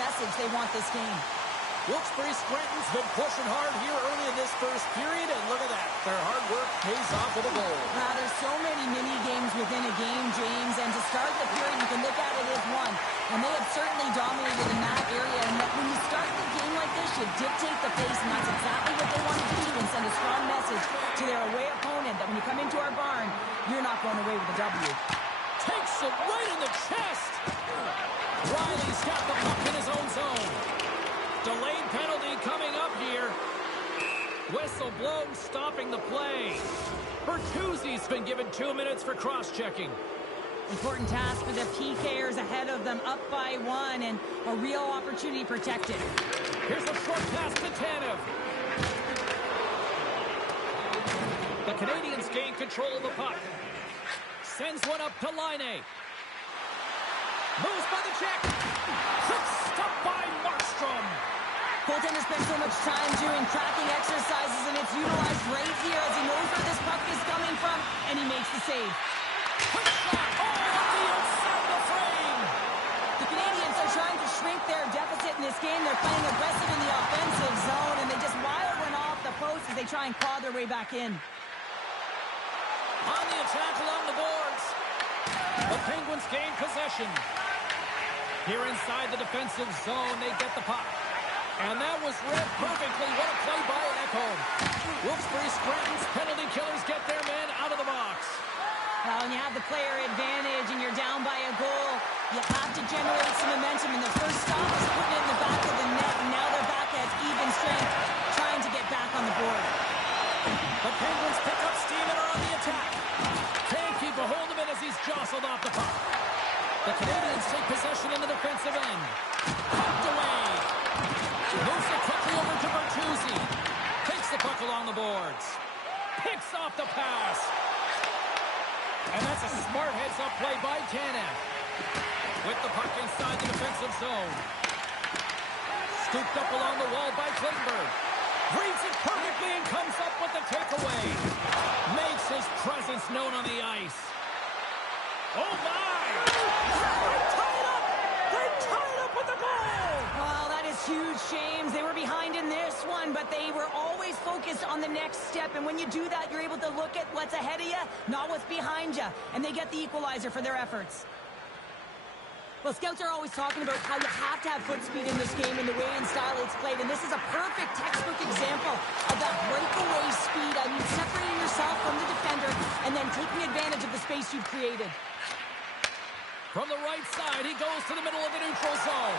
message they want this game. Wilkes-Barre Scranton's been pushing hard here early in this first period, and look at that. Their hard work pays off with a goal. There's so many mini-games within a game, James, and to start the period, you can look at it as one. And they have certainly dominated in that area, and when you start the game like this, you dictate the pace, and that's exactly what they want to do and send a strong message to their away opponent that when you come into our barn, you're not going away with a W. Takes it right in the chest. Riley's got the puck in his own zone. Delayed penalty coming up here. Whistle blown, stopping the play. Bertuzzi's been given 2 minutes for cross-checking. Important task for the PKers ahead of them, up by 1, and a real opportunity protected. Here's a short pass to Tanev. The Canadians gain control of the puck. Sends one up to Laine. Moves by the check. Quick stop by Markstrom. Goaltender spends so much time doing tracking exercises, and it's utilized right here as he knows where this puck is coming from, and he makes the save. Quick shot. Oh, up the outside the frame. The Canadians are trying to shrink their deficit in this game. They're playing aggressive in the offensive zone, and they just wire one off the post as they try and claw their way back in. On the attack along the boards. The Penguins gain possession. Here inside the defensive zone, they get the puck. And that was read perfectly. What a play by Ekholm. Wilkes-Barre Scranton's penalty killers get their man out of the box. Well, when you have the player advantage and you're down by a goal, you have to generate some momentum. And the first stop is putting it in the back of the net. And now they're back at even strength, trying to get back on the board. The Penguins pick up steam and are on the attack. Can't keep a hold of it as he's jostled off the puck. The Canadians take possession in the defensive end. Pucked away. Moves it quickly over to Bertuzzi. Takes the puck along the boards. Picks off the pass. And that's a smart heads-up play by Tanev. With the puck inside the defensive zone. Scooped up along the wall by Klingberg. Reads it perfectly and comes up with the takeaway. Makes his presence known on the ice. Oh, my! They're tied up! They're tied up with the goal! Well, that is huge, James. They were behind in this one, but they were always focused on the next step. And when you do that, you're able to look at what's ahead of you, not what's behind you. And they get the equalizer for their efforts. Well, scouts are always talking about how you have to have foot speed in this game and the way and style it's played. And this is a perfect textbook example of that breakaway speed. I mean, separating yourself from the defender and then taking advantage of the space you've created. From the right side, he goes to the middle of the neutral zone.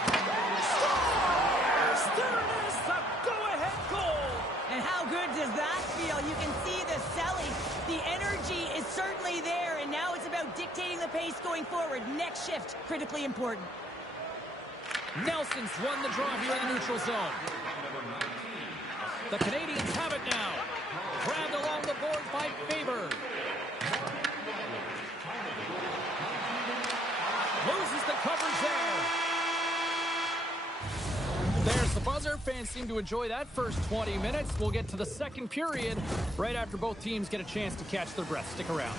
Scores! There it is, the go-ahead goal! And how good does that feel? You can see the selling. The energy is certainly there, and now it's about dictating the pace going forward. Next shift, critically important. Nelson's won the draw here in the neutral zone. The Canadians have it now. Grabbed along the board by Faber. Loses the coverage there. There's the buzzer. Fans seem to enjoy that first 20 minutes. We'll get to the second period right after both teams get a chance to catch their breath. Stick around.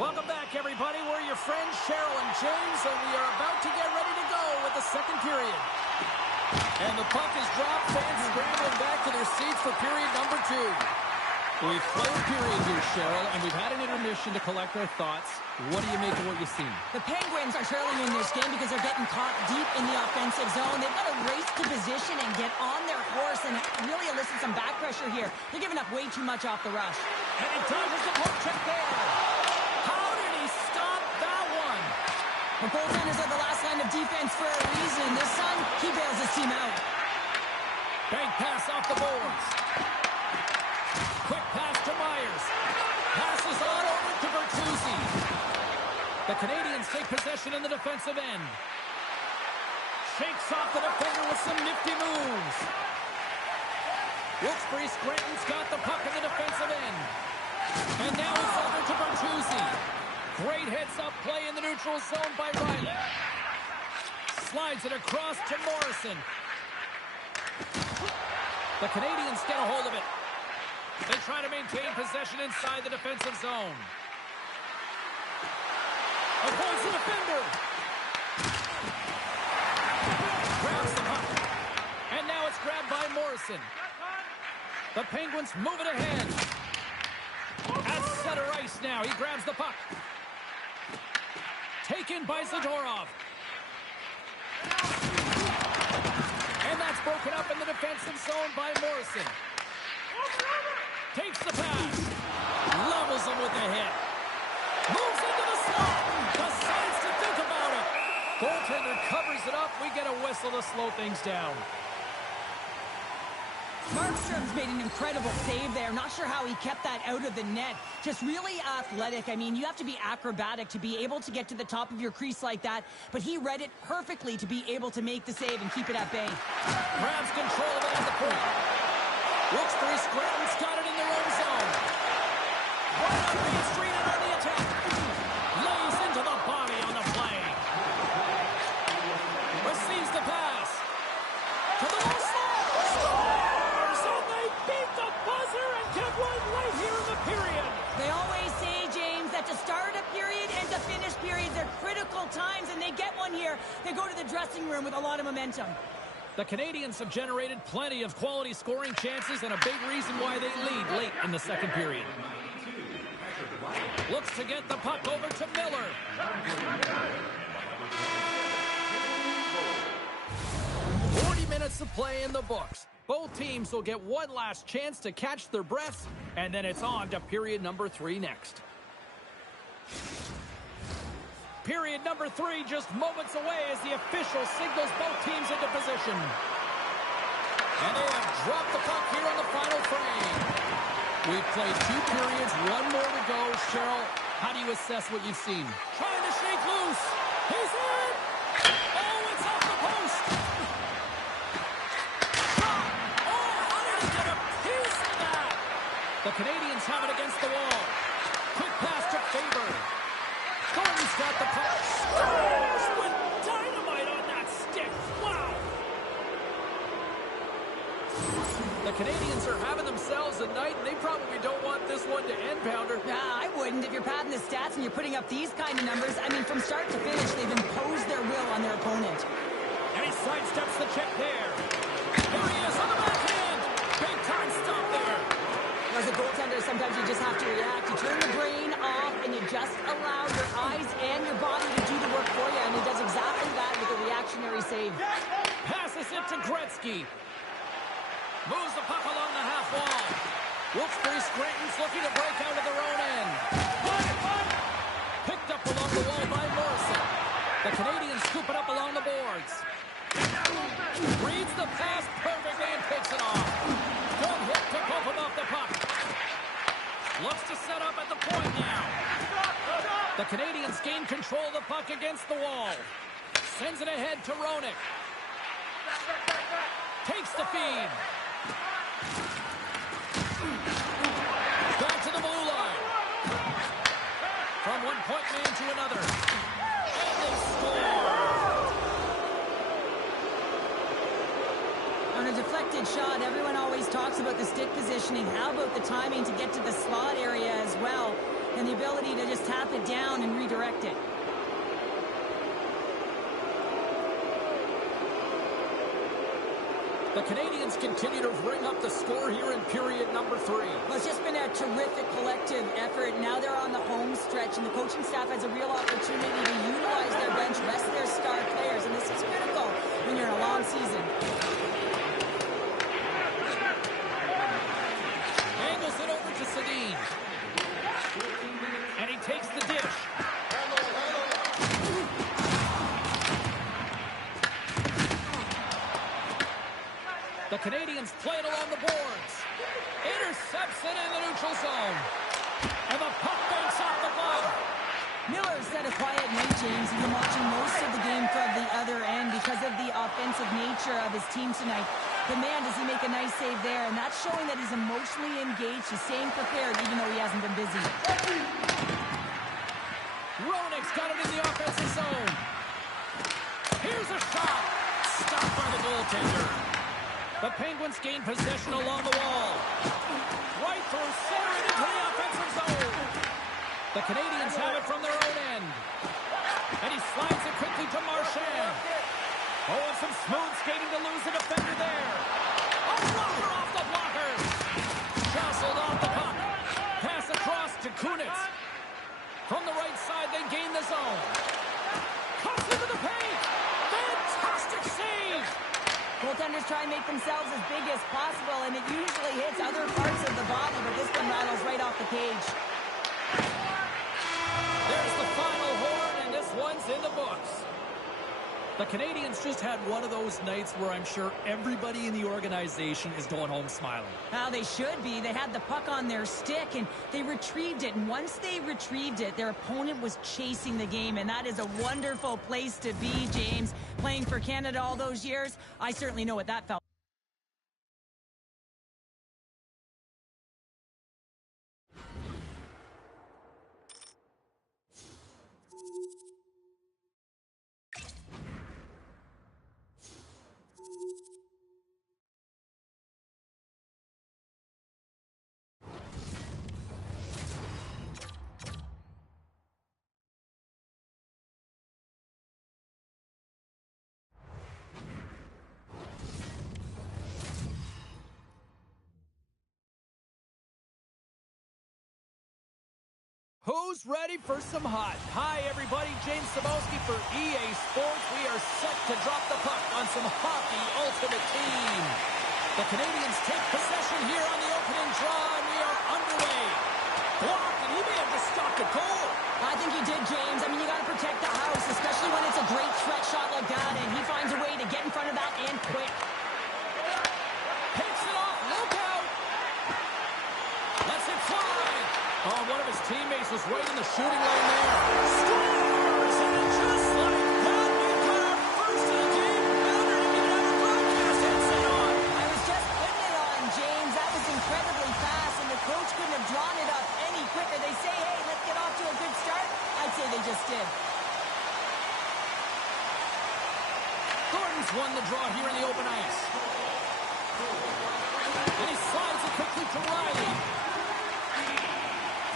Welcome back, everybody. We're your friends, Cheryl and James, and we are about to get ready to go with the second period. And the puck is dropped. Fans scrambling back to their seats for period number 2. We've played a period here, Cheryl, and we've had an intermission to collect our thoughts. What do you make of what you've seen? The Penguins are trailing in this game because they're getting caught deep in the offensive zone. They've got to race to position and get on their horse and really elicit some back pressure here. They're giving up way too much off the rush. And he dodges the poke check there. How did he stop that one? The goaltenders are the last line of defense for a reason. This time, he bails his team out. Bank pass off the boards. Quick pass to Myers. Passes on over to Bertuzzi. The Canadians take possession in the defensive end. Shakes off the defender with some nifty moves. Wilkes-Barre Scranton's got the puck in the defensive end. And now it's over to Bertuzzi. Great heads-up play in the neutral zone by Riley. Slides it across to Morrison. The Canadians get a hold of it. They try to maintain possession inside the defensive zone. Avoids the defender. Grabs the puck. And now it's grabbed by Morrison. The Penguins move it ahead. At center ice now. He grabs the puck. Taken by Zadorov. And that's broken up in the defensive zone by Morrison. Takes the pass. Levels him with the hit. Moves into the slot. Decides to think about it. Goaltender covers it up. We get a whistle to slow things down. Markstrom's made an incredible save there. Not sure how he kept that out of the net. Just really athletic. I mean, you have to be acrobatic to be able to get to the top of your crease like that. But he read it perfectly to be able to make the save and keep it at bay. Grabs control of it at the point. Looks for his Scranton's got it in their own zone. Right on Main Street and on the attack. Lays into the body on the play. Receives the pass. To the low slot. Scores! And they beat the buzzer and get one right here in the period. They always say, James, that to start a period and to finish periods are critical times, and they get one here. They go to the dressing room with a lot of momentum. The Canadians have generated plenty of quality scoring chances and a big reason why they lead late in the second period. Looks to get the puck over to Miller. 40 minutes of play in the books. Both teams will get one last chance to catch their breaths, and then it's on to period number 3 next. Period number 3 just moments away as the official signals both teams into position. And they have dropped the puck here on the final frame. We've played 2 periods, 1 more to go. Cheryl, how do you assess what you've seen? Trying to shake loose. He's in! Oh, it's off the post! Oh, how did he get a piece of that? The Canadians have it against the wall. Quick pass to Faber. Gordon's got the puck. Scores with dynamite on that stick. Wow! The Canadians are having themselves a night, and they probably don't want this one to end, Pounder. Nah, I wouldn't. If you're padding the stats and you're putting up these kind of numbers, I mean, from start to finish, they've imposed their will on their opponent. And he sidesteps the check there. There he is on the backhand. Big time stop there. As a goaltender, sometimes you just have to react. You turn the brain off, and you just allow your eyes and your body to do the work for you, and he does exactly that with a reactionary save. Passes it to Gretzky. Moves the puck along the half wall. Wilkes-Barre Scranton's looking to break out of their own end. Picked up along the wall by Morrison. The Canadians scoop it up along the boards. Reads the pass perfectly and takes it off. Good hit to pump him off the puck. Looks to set up at the point now. The Canadians gain control of the puck against the wall. Sends it ahead to Roenick. Takes the feed. Back to the blue line. From one point man to another. And they score. On a deflected shot, everyone always talks about the stick positioning. How about the timing to get to the slot area as well, and the ability to just tap it down and redirect it. The Canadians continue to bring up the score here in period number 3. Well, it's just been a terrific collective effort. Now they're on the home stretch, and the coaching staff has a real opportunity to utilize their bench, rest their star players, and this is critical when you're in a long season. Angles it over to Sedin. And he takes the dish. The Canadians play it along the boards. Intercepts it in the neutral zone. And the puck banks off the glove. Miller set a quiet night, James. He's been watching most of the game from the other end because of the offensive nature of his team tonight. But man, does he make a nice save there. And that's showing that he's emotionally engaged. He's staying prepared even though he hasn't been busy. Roenick's got it in the offensive zone. Here's a shot. Stopped by the goaltender. The Penguins gain possession along the wall. Right through center and into the offensive zone. The Canadians have it from their own end. And he slides it quickly to Marchand. Oh, and some smooth skating to lose the defender there. A blocker off the blocker. Jostled off the puck. Pass across to Kunitz. From the right side, they gain the zone. Cuts into the paint. Fantastic save. Goaltenders try and make themselves as big as possible, and it usually hits other parts of the body, but this one rattles right off the cage. There's the final horn, and this one's in the books. The Canadians just had one of those nights where I'm sure everybody in the organization is going home smiling. Well, they should be. They had the puck on their stick, and they retrieved it. And once they retrieved it, their opponent was chasing the game, and that is a wonderful place to be, James. Playing for Canada all those years, I certainly know what that felt. Who's ready for some hot? Hi, everybody. James Cybulski for EA Sports. We are set to drop the puck on some hockey ultimate team. The Canadians take possession here on the opening draw, and we are underway. Blocked, and he may have just stopped a goal. I think he did, James. I mean, you got to protect the house, especially when it's a great threat shot like that, and he finds a way to get in front of that and quick. Takes it off. Look out. Lets it fly. Oh, one of his teammates was right in the shooting lane there. Scores! And just like that, we've got our first of the game. I didn't even have a broadcast headset on. I was just putting it on, James. That was incredibly fast, and the coach couldn't have drawn it up any quicker. They say, hey, let's get off to a good start. I'd say they just did. Gordon's won the draw here in the open ice. And he slides it quickly to Riley.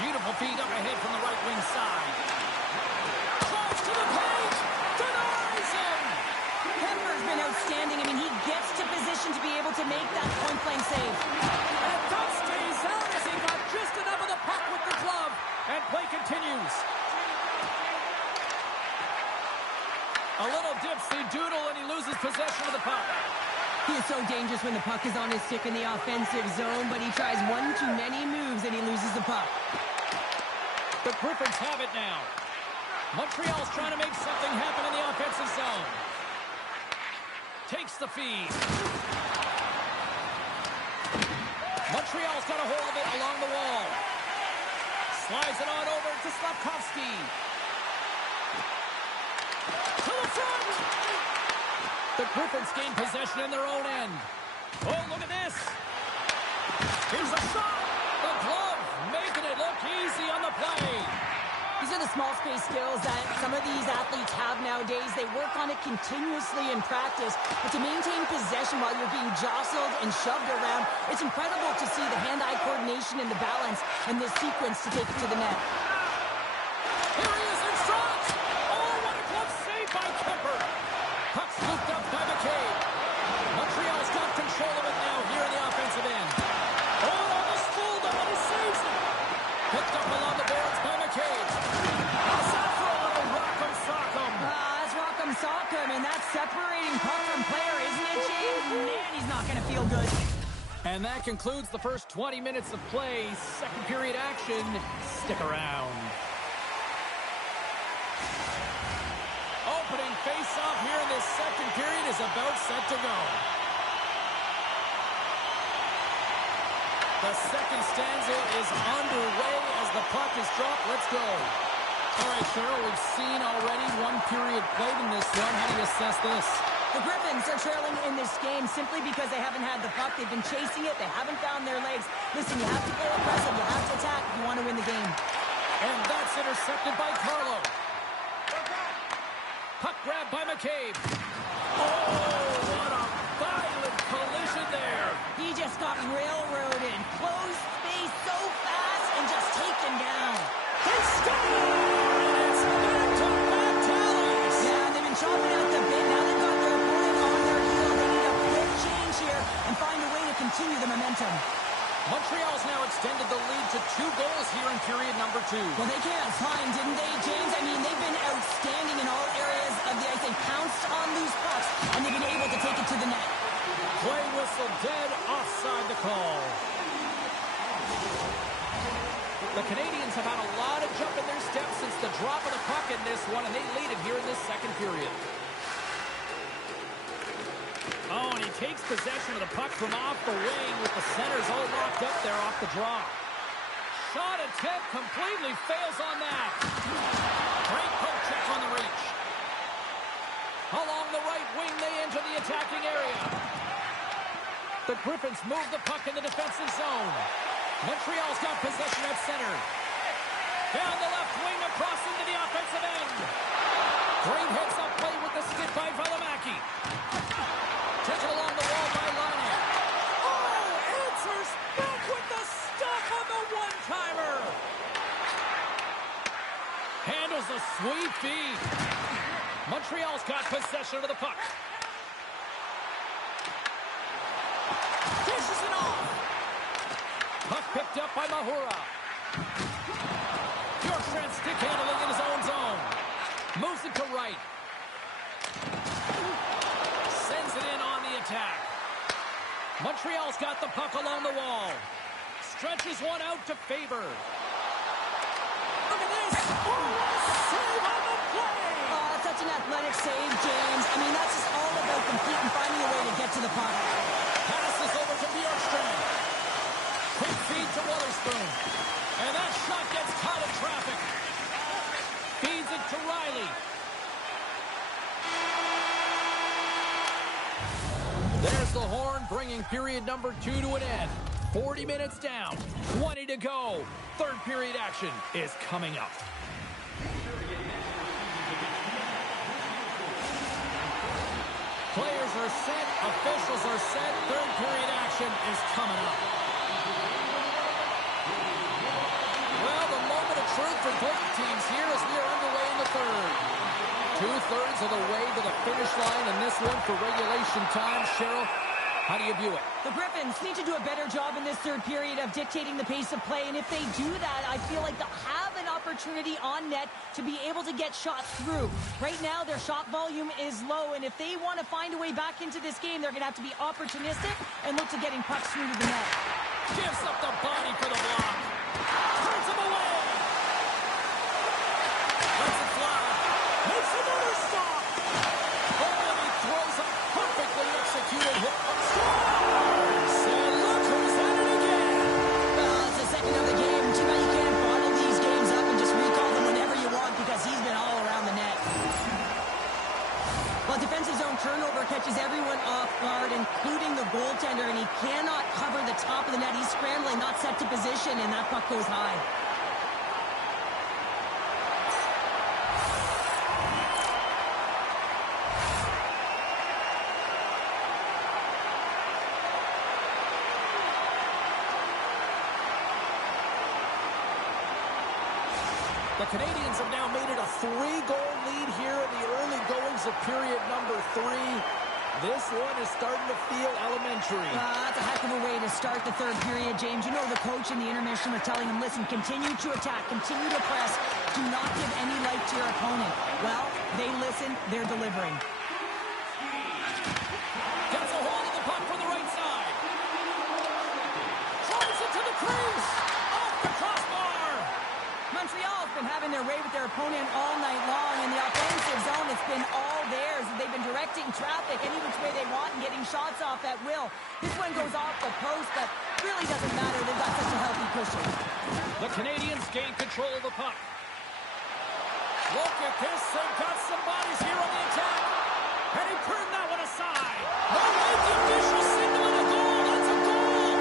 Beautiful feed up ahead from the right wing side. Tries to the paint. Denies him. Kemper's been outstanding. I mean, he gets to position to be able to make that point-blank save. And that stays out as he got just enough of the puck with the glove. And play continues. A little dipsy doodle, and he loses possession of the puck. He is so dangerous when the puck is on his stick in the offensive zone, but he tries one too many moves and he loses the puck. The Griffins have it now. Montreal's trying to make something happen in the offensive zone. Takes the feed. Montreal's got a hold of it along the wall. Slides it on over to Slafkovsky. To the front! The Griffins gain possession in their own end. Oh, look at this. Here's a shot. The glove making it look easy on the play. These are the small space skills that some of these athletes have nowadays. They work on it continuously in practice. But to maintain possession while you're being jostled and shoved around, it's incredible to see the hand-eye coordination and the balance in this sequence to take it to the net. Here he is in front. Oh, what a glove save by Kemper. Puck scooped up by McCabe. Montreal's got control of it now here in the offensive end. Oh, almost fooled him, and he saves it. Picked up along the boards by McCabe. How's that for a little rock'em sock'em? That's rock'em sock'em, and that's separating puck from player, isn't it, James? Man, he's not going to feel good. And that concludes the first 20 minutes of play. Second period action. Stick around. Opening face-off here in this second period is about set to go. The second stanza is underway as the puck is dropped. Let's go. All right, Cheryl, we've seen already one period played in this one. How do you assess this? The Griffins are trailing in this game simply because they haven't had the puck. They've been chasing it. They haven't found their legs. Listen, you have to play aggressive. You have to attack if you want to win the game. And that's intercepted by Carlo. Puck grab by McCabe. Oh, what a violent collision there. He just got railroaded. Closed space so fast and just taken down. They score! And it's back to back tallies. Yeah, they've been chopping out the bit. Now they've got their opponent on their heels. They need a quick change here and find a way to continue the momentum. Montreal's now extended the lead to 2 goals here in period number 2. Well, they came out fine, didn't they, James? I mean, they've been outstanding in all areas of the ice. They pounced on loose pucks, and they've been able to take it to the net. Play whistle dead, offside the call. The Canadians have had a lot of jump in their steps since the drop of the puck in this one, and they lead it here in this second period. Oh, and he takes possession of the puck from off the wing with the centers all locked up there off the draw. Shot attempt completely fails on that. Great poke check on the reach. Along the right wing, they enter the attacking area. The Griffins move the puck in the defensive zone. Montreal's got possession at center. Down the left wing, across into the offensive end. Great heads-up play with the stick by Valimaki. Taken along the wall by Laine. Oh, answers back with the stuff on the one-timer. Handles a sweet feed. Montreal's got possession of the puck. Dishes it off. Puck picked up by Mahura. Bjorkstrand stick handling in his own zone. Moves it to right. Sends it in on the attack. Montreal's got the puck along the wall. Stretches one out to Faber. Look at this. Oh, what a save on the play. Oh, such an athletic save, James. I mean, that's just all about competing, finding a way to get to the puck. Passes over to Bjorkstrand. Quick feed to Wotherspoon. And that shot gets caught in traffic. Feeds it to Riley. There's the horn, bringing period number 2 to an end. 40 minutes down, 20 to go. Third period action is coming up. Players are set, officials are set. Third period action is coming up. Well, the moment of truth for both teams here as we are underway in the third. 2/3 of the way to the finish line in this one for regulation time. Cheryl, how do you view it? The Griffins need to do a better job in this third period of dictating the pace of play, and if they do that, I feel like they'll have an opportunity on net to be able to get shots through. Right now, their shot volume is low, and if they want to find a way back into this game, they're going to have to be opportunistic and look to getting pucks through to the net. Gives up the body for the block. Turns him away. Lets it fly. Makes another stop. Oh, and he throws a perfectly executed hit. Scores! And look who's at it again. Well, it's the second of the game. Too bad you can't bottle these games up and just recall them whenever you want because he's been all around the net. Well, defensive zone turnover catches everyone off guard, including the goaltender, and he cannot cover the top of the net. He's scrambling, not set to position, and that puck goes high. The Canadians have now made it a 3-goal lead here in the early goings of period number 3. This one is starting to feel elementary. That's a heck of a way to start the third period, James. You know the coach in the intermission was telling him, listen, continue to attack, continue to press, do not give any light to your opponent. Well, they listen, they're delivering. Gets a hold of the puck from the right side. Drives it to the crease. Off the crossbar. Montreal has been having their way with their opponent all night long. In the offensive zone, it's been all theirs. They've been directing traffic any which way they want and getting shots off at will. This one goes off the post, but really doesn't matter. They've got such a healthy cushion. The Canadians gain control of the puck. Look at this. They've got some bodies here on the attack. And he turned that one aside. The official signaling a goal. That's a goal.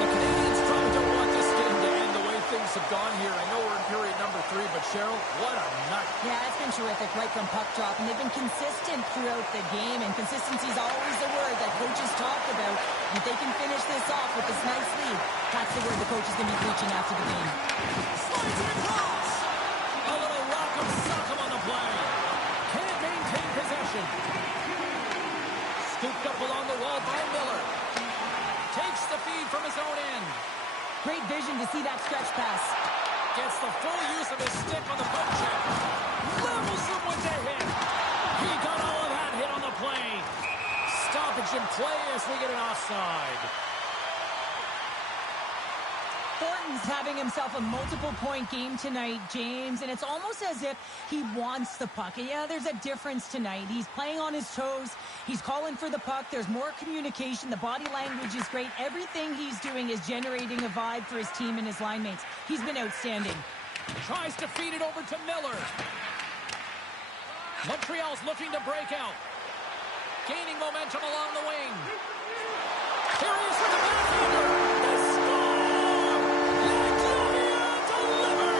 The Canadians probably don't want this game to end the way things have moved on here. I know we're in period number 3, but Cheryl, what a night. Yeah, it's been terrific right from puck drop, and they've been consistent throughout the game, and consistency is always the word that coaches talk about. If they can finish this off with this nice lead, that's the word the coach is going to be preaching after the game. Slides it across. A little rock'em sock'em on the play. Can't maintain possession. Scooped up along the wall by Miller. Takes the feed from his own end. Great vision to see that stretch pass. Gets the full use of his stick on the poke check. Levels him with the hit. He got all of that hit on the play. Stoppage in play as we get an offside. Thornton's having himself a multiple-point game tonight, James, and it's almost as if he wants the puck. And yeah, there's a difference tonight. He's playing on his toes. He's calling for the puck. There's more communication. The body language is great. Everything he's doing is generating a vibe for his team and his line mates. He's been outstanding. Tries to feed it over to Miller. Montreal's looking to break out. Gaining momentum along the wing. Here he is with the backhander. They score! Leclerc delivered!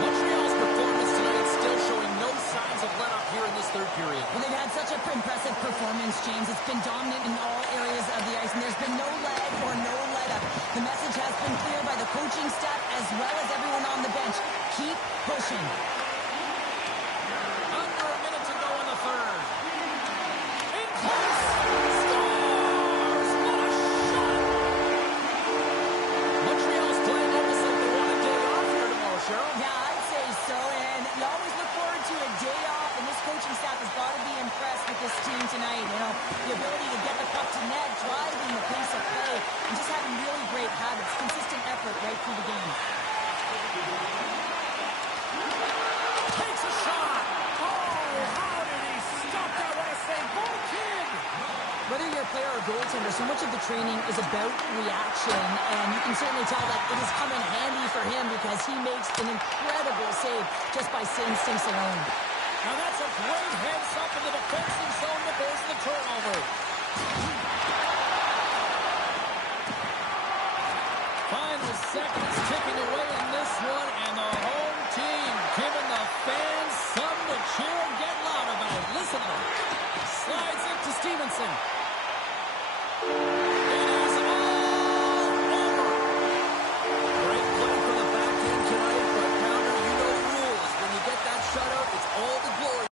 Montreal's performance tonight still showing no signs of let-up here in this third period. Well, they've had such an impressive performance, James. It's been dominant in all areas of the ice, and there's been no lag or no let-up. The message has been clear by the coaching staff as well as everyone on the bench. Keep pushing. Under a minute to go in the third. In close. Scores! What a shot! Montreal's playing almost like they want a day off here tomorrow, Cheryl. Yeah, I'd say so, and you always look forward to a day off, and this coaching staff has got to be impressed with this team tonight. You know, the ability to get the puck to net, driving the pace of play, and just having really great habits, consistent effort right through the game. Takes a shot. Oh, how did he stop that? What a save. Goal kid. Whether you're a player or goaltender, so much of the training is about reaction, and you can certainly tell that it is coming handy for him because he makes an incredible save just by instincts alone. Now that's a great heads up in the defensive zone that bears the turnover. Final seconds ticking away in this one, and the home team giving the fans something to cheer and get loud about. Listen to them. Slides it to Stevenson. It is all over. Great play for the back end tonight, but Pounder, you know the rules. When you get that shutout, it's all the glory.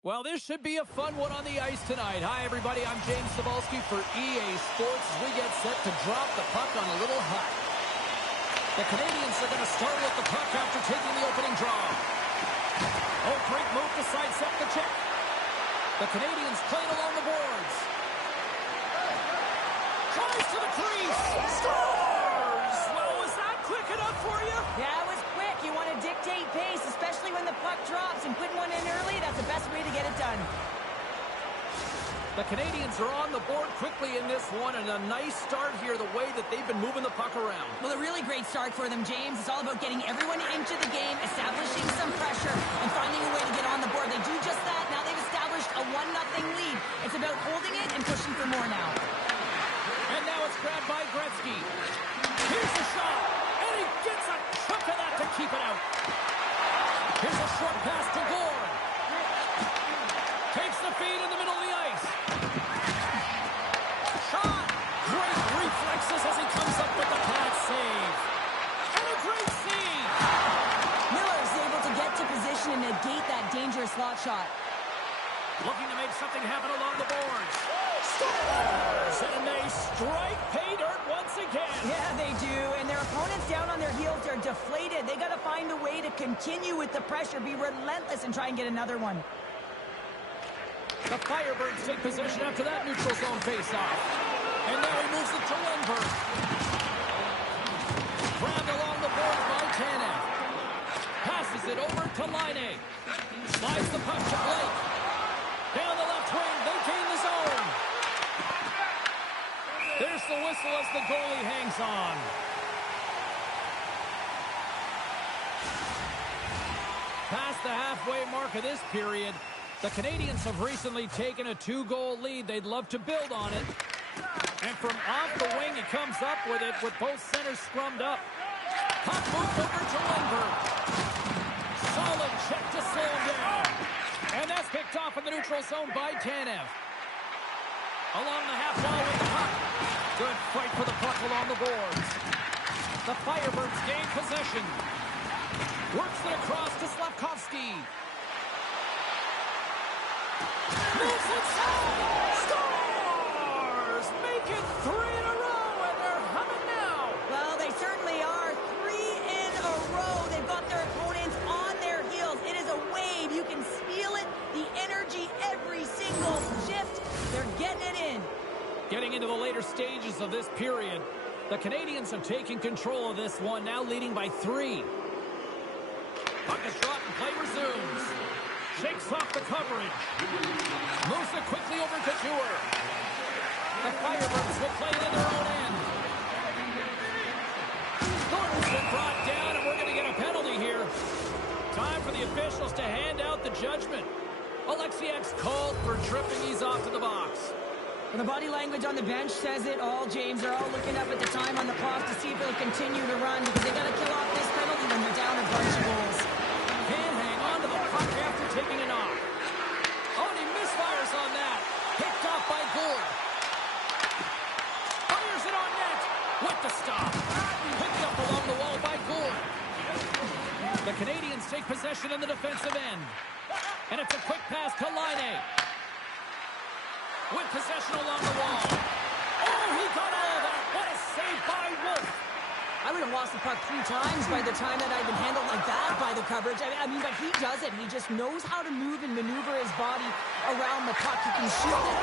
Well, this should be a fun one on the ice tonight. Hi, everybody. I'm James Cebulski for EA Sports as we get set to drop the puck on a little hut. The Canadians are going to start with the puck after taking the opening draw. Oh, great move to sidestep the check. The Canadians play it along the boards. Tries to the crease. Scores! Well, was that quick enough for you? Yeah, it was quick. You want to dictate pace, especially when the puck drops, and putting one in early, that's the best way to get it done. The Canadians are on the board quickly in this one, and a nice start here the way that they've been moving the puck around. Well, a really great start for them, James. It's all about getting everyone into the game, establishing some pressure, and finding a way to get on the board. They do just that. Now they've established a 1-0 lead. It's about holding it and pushing for more now. And now it's grabbed by Gretzky. Here's the shot, and he gets a chunk of that to keep it out. Here's a short pass to Gore. Takes the feed in the middle of the ice. Shot. Great reflexes as he comes up with the pad save. And a great save. Miller is able to get to position and negate that dangerous slot shot. Looking to make something happen along the boards. Scores! And they strike pay dirt once again. Yeah, they do. And their opponent's down on their heels wheels are deflated. They got to find a way to continue with the pressure, be relentless, and try and get another one. The Firebirds take possession after that neutral zone face-off. And now he moves it to Lindbergh. Grabbed along the boards by Tanev. Passes it over to Laine. Slides the puck to Blake. Down the left wing, they gain the zone. There's the whistle as the goalie hangs on. Past the halfway mark of this period, the Canadiens have recently taken a 2-goal lead. They'd love to build on it. And from off the wing, he comes up with it with both centers scrummed up. Puck moved over to Lindbergh. Solid check to slow him down. And that's picked off in the neutral zone by Tanev. Along the half wall with the puck. Good fight for the puck along the boards. The Firebirds gain possession. Works it across to Slafkovsky. Moves inside. Stars make it 3 in a row, and they're humming now. Well, they certainly are. 3 in a row. They've got their opponents on their heels. It is a wave. You can feel it. The energy every single shift. They're getting it in. Getting into the later stages of this period, the Canadiens have taken control of this one, now leading by 3. Puck is dropped and play resumes. Shakes off the coverage. Moves it quickly over to Couture. The Firebirds will play it in their own end. Thornton's been brought down, and we're going to get a penalty here. Time for the officials to hand out the judgment. Alexiak's called for tripping. He's off to the box. Well, the body language on the bench says it all, James. They're all looking up at the time on the clock to see if they'll continue to run because they got to kill off this penalty when they're down a bunch of goals. Can't hang on to the puck after taking a knock. Oh, and he misfires on that. Picked off by Gould. Fires it on net. With the stop. Picked up along the wall by Gould. The Canadiens take possession in the defensive end. And it's a quick pass to Laine. With possession along the wall. Oh, he got all of that. What a save by Wolf. I would have lost the puck 3 times by the time that I've been handled like that by the coverage. I mean, but he does it. He just knows how to move and maneuver his body around the puck. He can shoot it.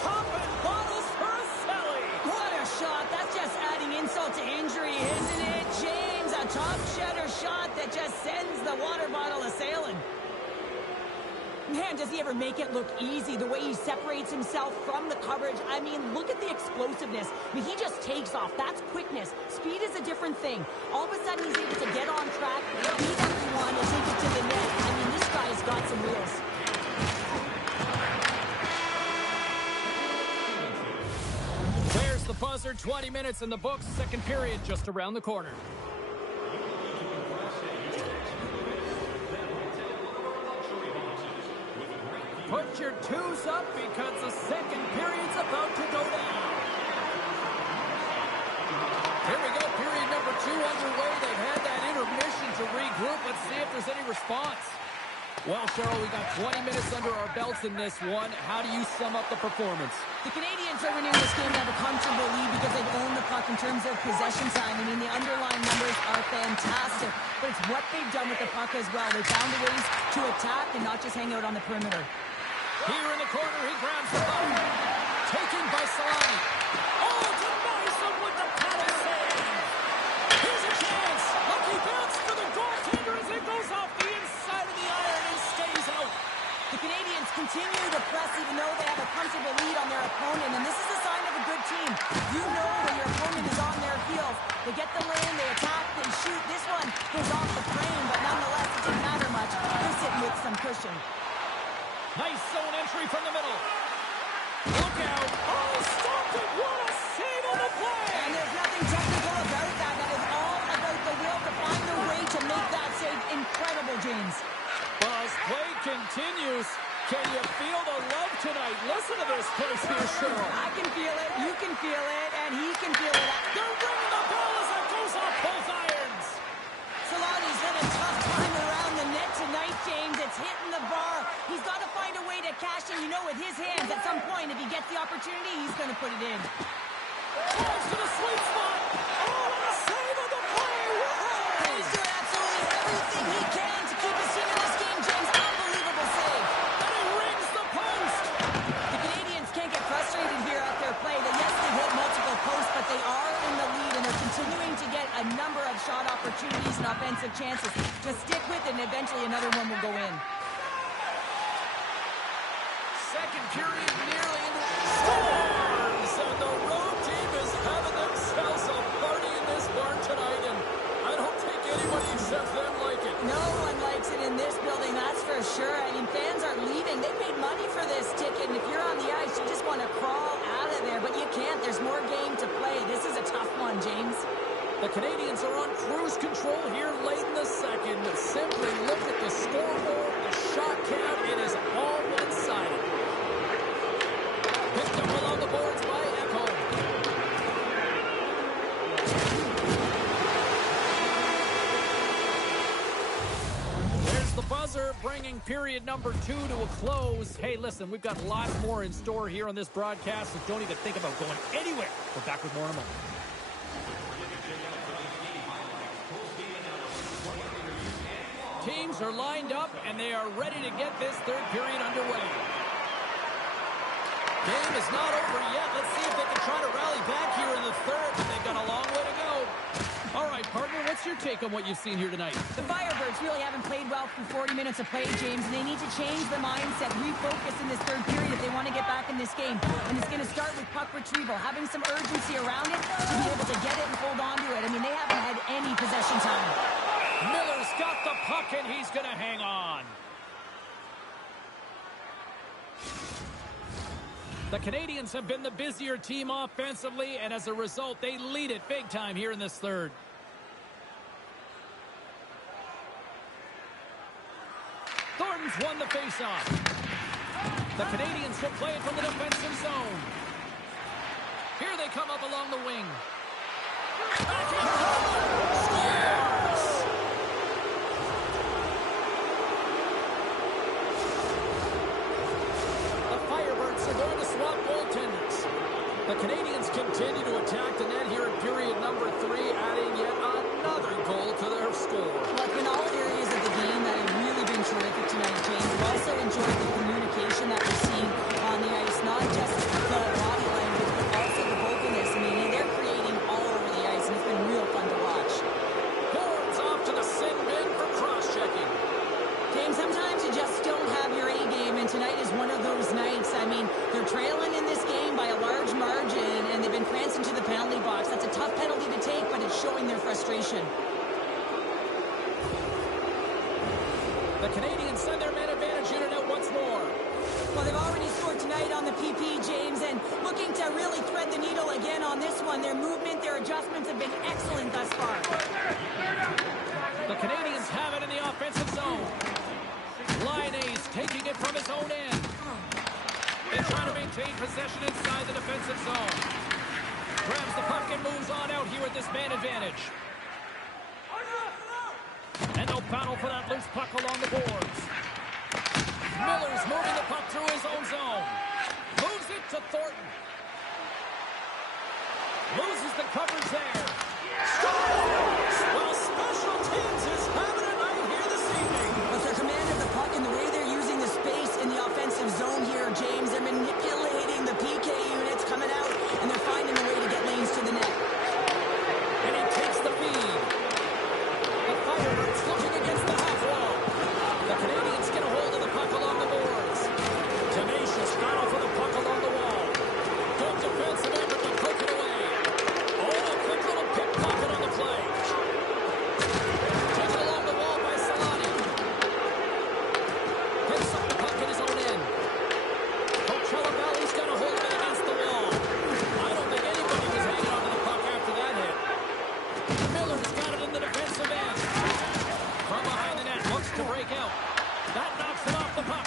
Popping bottles for a Selly. What a shot. That's just adding insult to injury, isn't it, James? A top shutter shot that just sends the water bottle a-sailing. Man, does he ever make it look easy, the way he separates himself from the coverage. I mean, look at the explosiveness. I mean, he just takes off. That's quickness. Speed is a different thing. All of a sudden, he's able to get on track, beat everyone, and take it to the net. I mean, this guy's got some wheels. There's the buzzer. 20 minutes in the books. Second period just around the corner. Put your 2s up because the second period's about to go down. Here we go, period number 2 underway. They've had that intermission to regroup. Let's see if there's any response. Well, Cheryl, we got 20 minutes under our belts in this one. How do you sum up the performance? The Canadiens are winning this game to have a comfortable lead because they've owned the puck in terms of possession time. I mean, the underlying numbers are fantastic, but it's what they've done with the puck as well. They found ways to attack and not just hang out on the perimeter. Here in the corner, he grabs the puck. Taken by Solani. Oh, denies him with the paddle save. Here's a chance. Lucky bounce for the goaltender as it goes off the inside of the iron and stays out. The Canadiens continue to press even though they have a comfortable lead on their opponent, and this is a sign of a good team. You know when your opponent is on their heels. They get the lane, they attack, they shoot. This one goes off the frame, but nonetheless, it didn't matter much. They're sitting with some cushion. Nice zone entry from the middle. Look out. Oh, stopped it. What a save on the play. And there's nothing technical about that. That is all about the will to find a way to make that save. Incredible, James. Buzz play continues. Can you feel the love tonight? Listen to this place here, Cheryl. I can feel it. You can feel it. And he can feel it. They're ringing the bell as it goes off both irons. Solani's had a tough time around the net tonight, James. It's hitting the bar. He's got to find a way to cash in. You know, with his hands, at some point, if he gets the opportunity, he's going to put it in. Close to the sweet spot. Oh, and a save of the play. number of shot opportunities and offensive chances. Just stick with it, and eventually another one will go in. Second period nearly in the scores, and the road team is having themselves a party in this barn tonight, and I don't think anybody except them like it. No one likes it in this building, that's for sure. I mean, fans are leaving. They paid money for this ticket, and if you're on the ice, you just want to crawl out of there, but you can't. There's more game to play. This is a tough one, James. The Canadians are on cruise control here late in the second. Simply look at the scoreboard, the shot count. It is all one-sided. Picked up along the boards by Echo. There's the buzzer, bringing period number 2 to a close. Hey, listen, we've got lots more in store here on this broadcast, so don't even think about going anywhere. We're back with more in a moment. Teams are lined up, and they are ready to get this third period underway. Game is not over yet. Let's see if they can try to rally back here in the third. They've got a long way to go. All right, partner, what's your take on what you've seen here tonight? The Firebirds really haven't played well for 40 minutes of play, James, and they need to change the mindset, refocus in this third period if they want to get back in this game. And it's going to start with puck retrieval, having some urgency around it to be able to get it and hold on to it. I mean, they haven't had any possession time. Miller's got the puck, and he's going to hang on. The Canadians have been the busier team offensively, and as a result, they lead it big time here in this third. Thornton's won the faceoff. The Canadians will play it from the defensive zone. Here they come up along the wing. Scores! The Firebirds are going to swap goaltenders. The Canadians continue to attack the net here in period number 3, adding yet another goal to their score. Like in all areas of the game that have really been terrific tonight, James. We've also enjoyed the communication that we're seeing on the ice, not just the body language, but also the vocalness. I mean, they're creating all over the ice, and it's been real fun to watch. Boards off to the sin bin for cross-checking. James, sometimes you just don't have your A game, and tonight is one of those nights. I mean, they're trailing in this game by a large margin, and they've been prancing to the penalty box. That's a tough penalty to take, but it's showing their frustration. The Canadians send their man advantage unit out once more. Well, they've already scored tonight on the PP, James, and looking to really thread the needle again on this one. Their movement, their adjustments have been excellent thus far. The Canadians have it in the offensive zone. Laine taking it from his own end. They try to maintain possession inside the defensive zone. Grabs the puck and moves on out here with this man advantage. And no battle for that loose puck along the boards. Miller's moving the puck through his own zone. Moves it to Thornton. Loses the coverage there. Scores! Well, special teams is having a night here this evening. With their command of the puck and the way they're using the space in the offensive zone here, James, they're manipulating the PK units coming out, and they're finding a way to get lanes to the net. And he takes the feed. The Firebirds looking against the half wall. The Canadians get a hold of the puck along the boards. Tenacious battle for the puck along the wall. Good defensive effort to poke it away. Oh, a quick little pickpocket on the play. Taken along the wall by Solani. Picks up the puck in his own end. Coachella Valley's got a hold of it against the wall. I don't think anybody was hanging on to the puck after that hit. Miller's got it in the defensive end. From behind the net, looks to break out. That knocks it off the puck.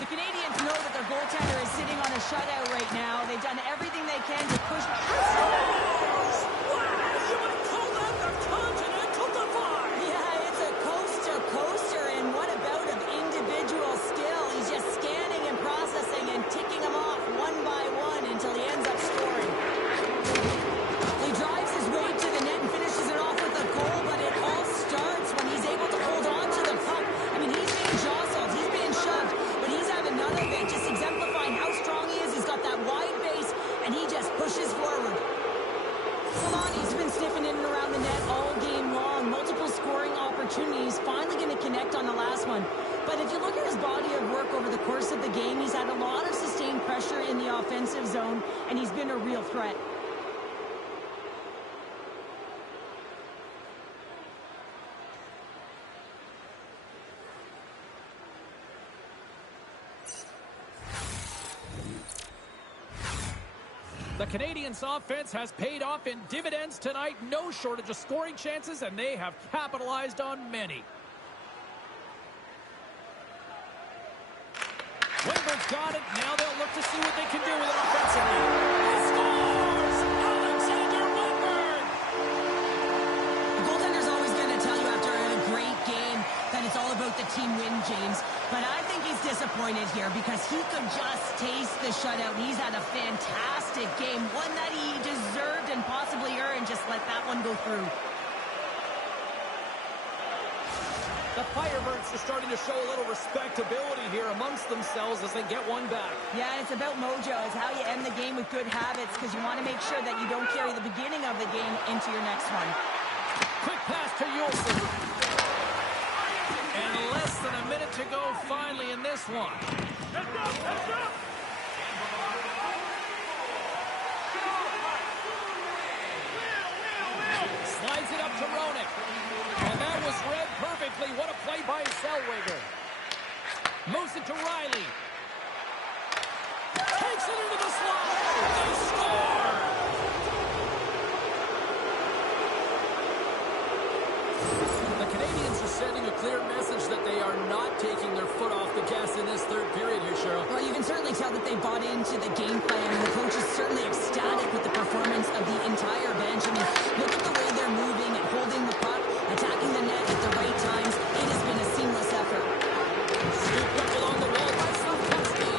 The Canadians know that their goaltender is sitting on a shutout right now. They've done everything they can to push. Yeah, it's a coaster, and what a bout of individual skill. He's just scanning and processing and ticking them off one by one until he ends up scoring. He drives his way to the net and finishes it off with a goal, but it all starts when he's able to hold on to the puck. I mean, he's being jostled, he's being shoved, but he's having none of it, just exemplifying how strong he is. He's got that wide base, and he just pushes forward. net all game long. Multiple scoring opportunities. Finally going to connect on the last one. But if you look at his body of work over the course of the game, he's had a lot of sustained pressure in the offensive zone, and he's been a real threat. The Canadiens' offense has paid off in dividends tonight. No shortage of scoring chances, and they have capitalized on many. Wingberg's got it. Now they'll look to see what they can do with it offensively. He scores! Alexander Wingberg! The goaltender's always going to tell you after a great game that it's all about the team win, James. But I think he's disappointed here because he could just taste the shutout. He's had a fantastic game, one that he deserved and possibly earned. Just let that one go through. The Firebirds are starting to show a little respectability here amongst themselves as they get one back. Yeah, it's about mojo. It's how you end the game with good habits because you want to make sure that you don't carry the beginning of the game into your next one. Quick pass to Yolson. And less than a minute to go finally in this one. Slides it up to Roenick. And that was read perfectly. What a play by Zellweger. Moves it to Riley. Takes it into the slot. They score! The Canadiens are sending a clear message that they are not taking their foot off the gas in this third period here, Cheryl. Well, you can certainly tell that they bought into the game plan, and the coach is certainly ecstatic with the performance of the entire bench. I mean, look at the way they're moving and holding the puck, attacking the net at the right times. It has been a seamless effort. Scooped up along the wall by Slafkovsky.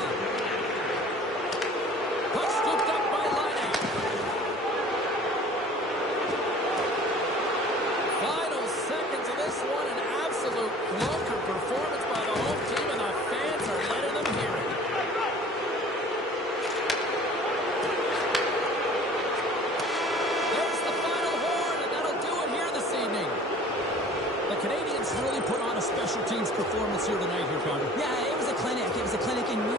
Puck scooped up by Laine. Final seconds of this one, an absolute clunker performance by the home team, and the fans are letting them hear it. There's the final horn, and that'll do it here this evening. The Canadiens really put on a special teams performance here tonight, Connor. Yeah, it was a clinic. It was a clinic in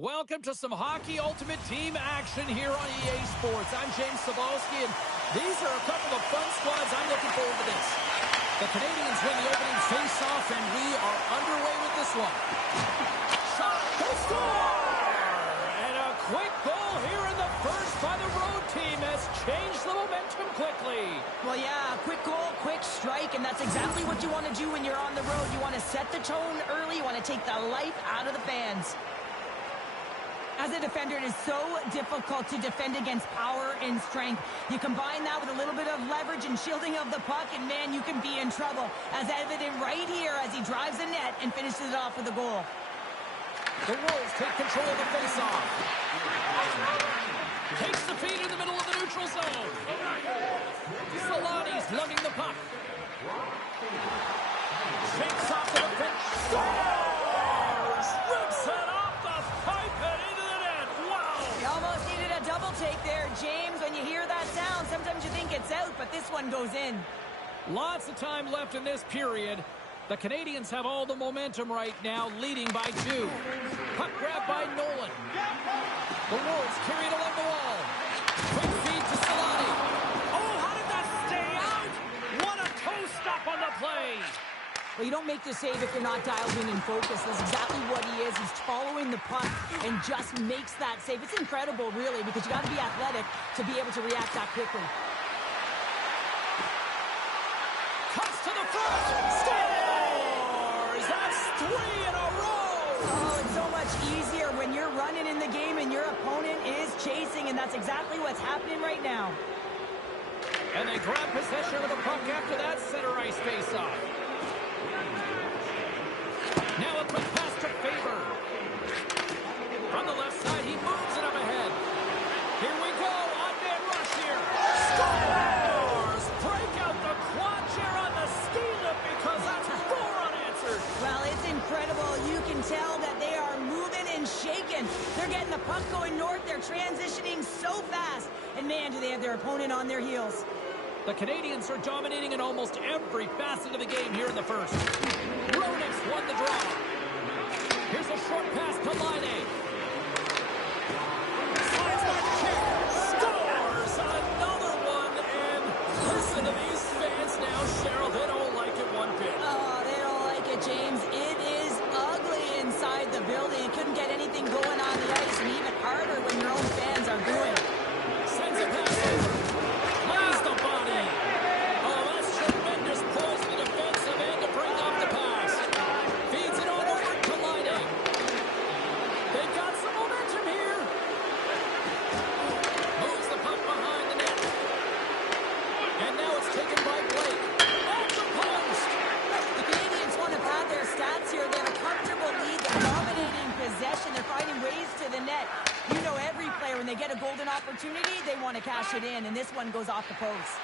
Welcome to some Hockey Ultimate Team action here on EA Sports. I'm James Cebulski, and these are a couple of fun squads. I'm looking forward to this. The Canadians win the opening face-off, and we are underway with this one. Shot to score! And a quick goal here in the first by the road team has changed the momentum quickly. Well, yeah, quick goal, quick strike, and that's exactly what you want to do when you're on the road. You want to set the tone early. You want to take the life out of the fans. As a defender, it is so difficult to defend against power and strength. You combine that with a little bit of leverage and shielding of the puck, and man, you can be in trouble. As evident right here as he drives the net and finishes it off with a goal. The Wolves take control of the faceoff. Takes the feed in the middle of the neutral zone. Solani's lugging the puck. Shakes off to the pitch. Scores! Rips it off the pipe and into the net. Wow! You almost needed a double take there, James. When you hear that sound, sometimes you think it's out, but this one goes in. Lots of time left in this period. The Canadians have all the momentum right now, leading by 2. Puck grab by Nolan. The Wolves carry it along the wall. Quick feed to Solani. Oh, how did that stay out? What a toe stop on the play. Well, you don't make the save if you're not dialed in and focused. That's exactly what he is. He's following the puck and just makes that save. It's incredible, really, because you got to be athletic to be able to react that quickly. Cuts to the front. Scores! That's 3 in a row. Oh, it's so much easier when you're running in the game and your opponent is chasing, and that's exactly what's happening right now. And they grab possession of the puck after that center ice face-off. Now a quick pass to Faber. From the left side, he moves it up ahead. Here we go, on-man rush here. Scores! Break out the quad chair on the ski lift because that's 4 unanswered. Well, it's incredible. You can tell that they are moving and shaking. They're getting the puck going north. They're transitioning so fast. And man, do they have their opponent on their heels. The Canadians are dominating in almost every facet of the game here in the first. Roenick's won the draw. Here's a short pass to Laine. Slides back check. Scores another one. And listen to these fans now, Cheryl. They don't like it one bit. Oh, they don't like it, James. It is ugly inside the building. You couldn't get anything going on the ice, and even harder when your own fans are booing. Sends a pass over. Plays the body. Oh, that's tremendous poise in the defensive end to bring off the pass. Feeds it on over to Laine. They've got some momentum here. Moves the puck behind the net. And now it's taken by Blake. Off the post. The Canadians want to pad their stats here. They have a comfortable lead. They're dominating possession. They're finding ways to the net. You know every player, when they get a golden opportunity, they want to cash it in, and this one goes off the post.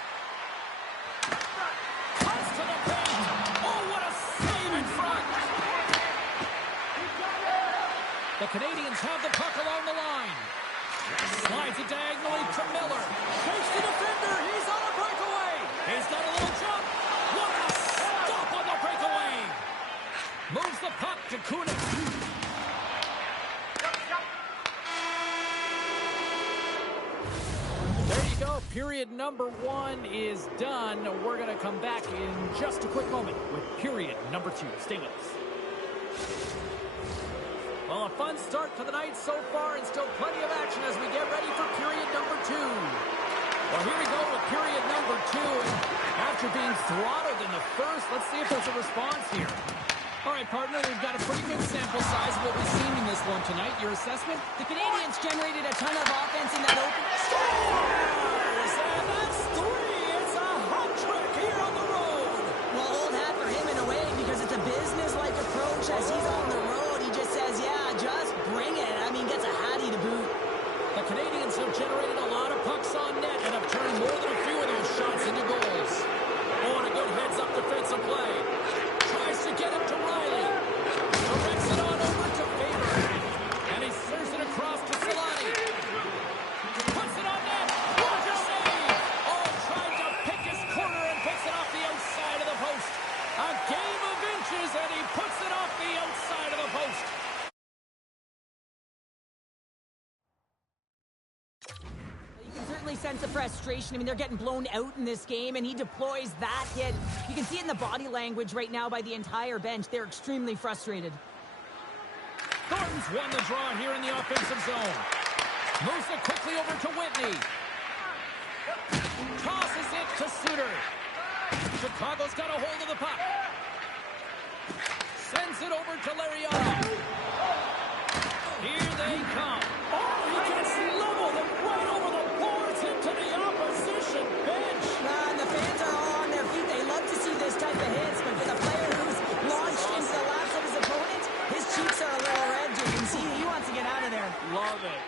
Cuts to the paint. Oh, what a save in front. The Canadians have the puck along the line. Slides it diagonally to Miller. Takes the defender. He's on a breakaway. He's got a little jump. What a stop on the breakaway. Moves the puck to Kunitz. There you go. Period number 1 is done. We're going to come back in just a quick moment with period number 2. Stay with us. Well, a fun start to the night so far and still plenty of action as we get ready for period number 2. Well, here we go with period number 2. After being throttled in the first, let's see if there's a response here. All right, partner, we've got a pretty good sample size of what we've seen in this one tonight. Your assessment? The Canadians generated a ton of offense in that open. Scores! And that's 3! It's a hot trick here on the road! Well, old hat for him in a way because it's a business-like approach as he's on the road. He just says, yeah, just bring it. frustration. I mean, they're getting blown out in this game, and he deploys that hit. You can see it in the body language right now by the entire bench. They're extremely frustrated. Thornton's won the draw here in the offensive zone. Moves it quickly over to Whitney. Tosses it to Suter. Chicago's got a hold of the puck. Sends it over to Lariano. Here they come. Oh, he gets level them right over the boards into the opposition bench. And the fans are all on their feet. They love to see this type of hits, but for the player who's launched into the laps of his opponent, his cheeks are a little red. You can see he wants to get out of there. Love it.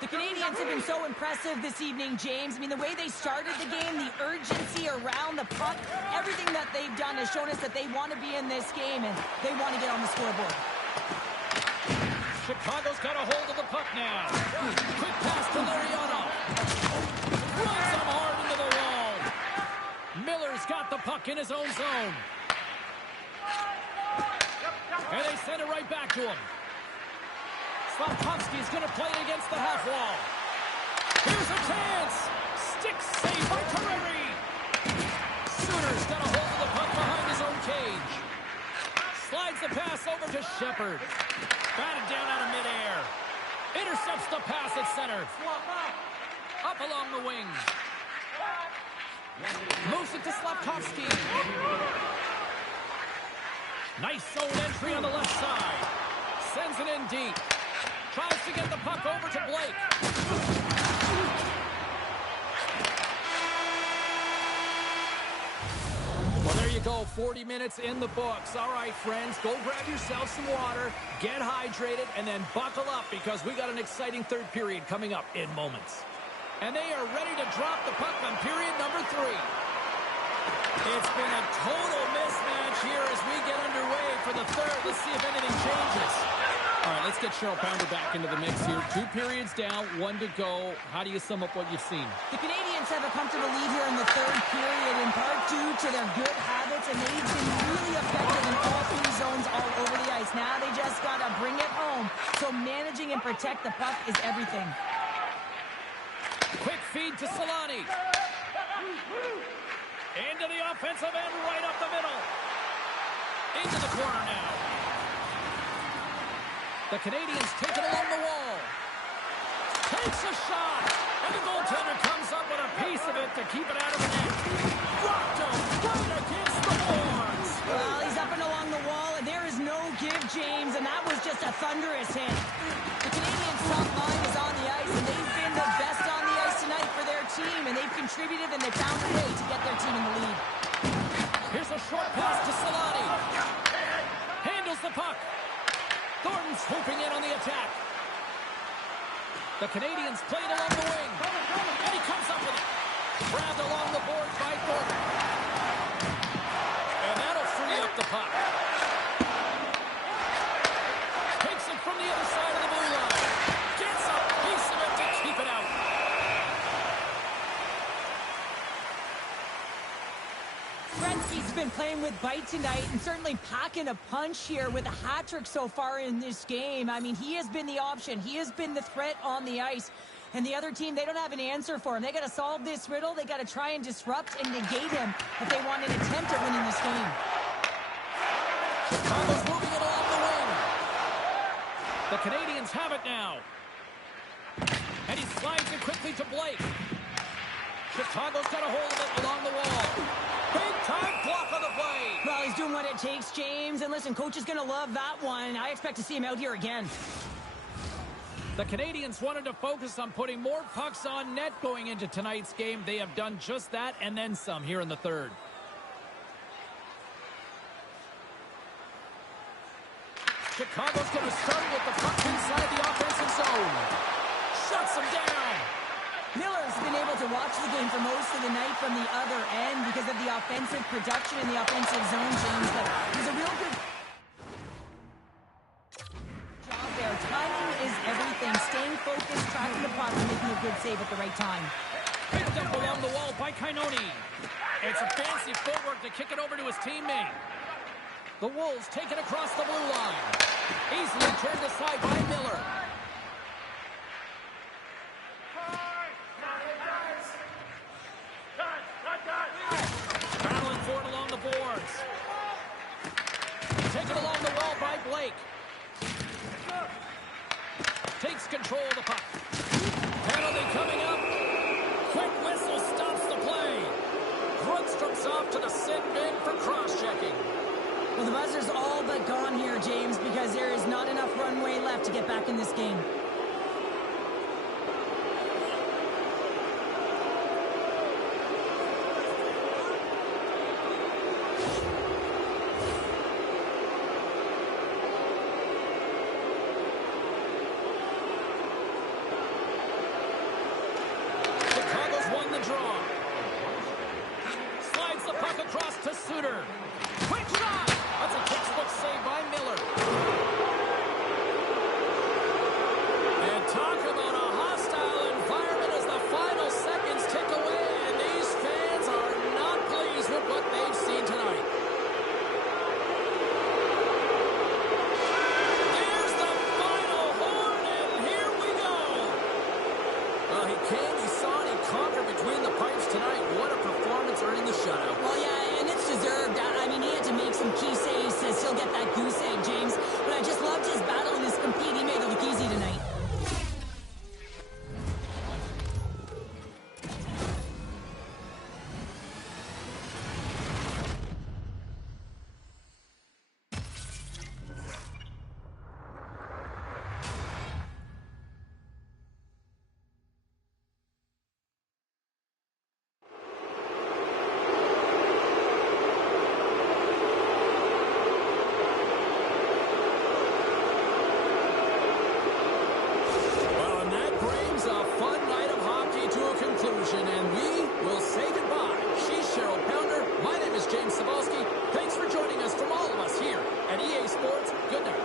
The Canadiens have been so impressive this evening, James. I mean, the way they started the game, the urgency around the puck, everything that they've done has shown us that they want to be in this game and they want to get on the scoreboard. Chicago's got a hold of the puck now. Quick pass to Lariano. Runs him hard into the wall. Miller's got the puck in his own zone. And they send it right back to him. Slafkovsky's going to play it against the half wall. Here's a chance. Stick save by Terreri. Suter's got a hold of the puck behind his own cage. Slides the pass over to Shepherd. Batted down out of midair. Intercepts the pass at center. Up along the wing. Moves it to Slafkovsky. Nice zone entry on the left side. Sends it in deep. Tries to get the puck over to Blake. Well, there you go. 40 minutes in the books. All right, friends, go grab yourself some water, get hydrated, and then buckle up because we got an exciting third period coming up in moments. And they are ready to drop the puck on period number 3. It's been a total mismatch here as we get underway for the third. Let's see if anything changes. All right, let's get Cheryl Pounder back into the mix here. 2 periods down, 1 to go. How do you sum up what you've seen? The Canadiens have a comfortable lead here in the third period, in part due to their good habits, and they've been really effective in all 3 zones all over the ice. Now they just got to bring it home. So managing and protect the puck is everything. Quick feed to Solani. Into the offensive end, right up the middle. Into the corner now. The Canadiens take it along the wall. Takes a shot. And the goaltender comes up with a piece of it to keep it out of the net. Rocked him right against the boards. Well, he's up and along the wall, and there is no give, James, and that was just a thunderous hit. The Canadiens' top line is on the ice, and they've been the best on the ice tonight for their team, and they've contributed, and they've found a way to get their team in the lead. Here's a short pass to Solani. Handles the puck. Thornton swooping in on the attack. The Canadiens play it along the wing. And he comes up with it. Grabbed along the boards by Thornton. And that'll free up the puck. Takes it from the other side of the blue line. Gets a piece of it to keep it out. Gretzky's been playing with bite tonight and certainly packing a punch here with a hat trick so far in this game. I mean, he has been the option. He has been the threat on the ice. And the other team, they don't have an answer for him. They got to solve this riddle. They got to try and disrupt and negate him if they want an attempt at winning this game. Chicago's moving it along the wing. The Canadiens have it now. And he slides it quickly to Blake. Chicago's got a hold of it along the wall. Big-time block on the play. Well, he's doing what it takes, James. And listen, coach is going to love that one. I expect to see him out here again. The Canadiens wanted to focus on putting more pucks on net going into tonight's game. They have done just that and then some here in the third. Chicago's going to start with the puck inside the offensive zone. Shuts him down. Miller's been able to watch the game for most of the night from the other end because of the offensive production in the offensive zone, James. But he's a real good job there. Timing is everything. Staying focused, tracking the puck, and making a good save at the right time. Picked up along the wall by Kainoni. It's a fancy footwork to kick it over to his teammate. The Wolves take it across the blue line. Easily turned aside by Miller. take. Takes control of the puck. Penalty coming up. Quick whistle stops the play. Grundstrom's off to the sin bin for cross-checking. Well, the buzzer's all but gone here, James, because there is not enough runway left to get back in this game. Chicago's won the draw. Slides the puck across to Suter. Quick shot! That's a textbook save by Miller. And talk about a hostile environment as the final seconds tick away, and these fans are not pleased with what they've seen tonight. There's the final horn, and here we go. Well, he came, he saw, and he conquered between the pipes tonight. What a performance earning the shutout. Well, yeah, and it's deserved. I mean, he had to make some key saves to still get that goose egg, James. But I just loved his battle and his compete. He made it look easy tonight. Well, and that brings a fun night of hockey to a conclusion, and we will say goodbye. She's Cheryl Pounder. My name is James Cybulski. Thanks for joining us from all of us here at EA Sports. Good night.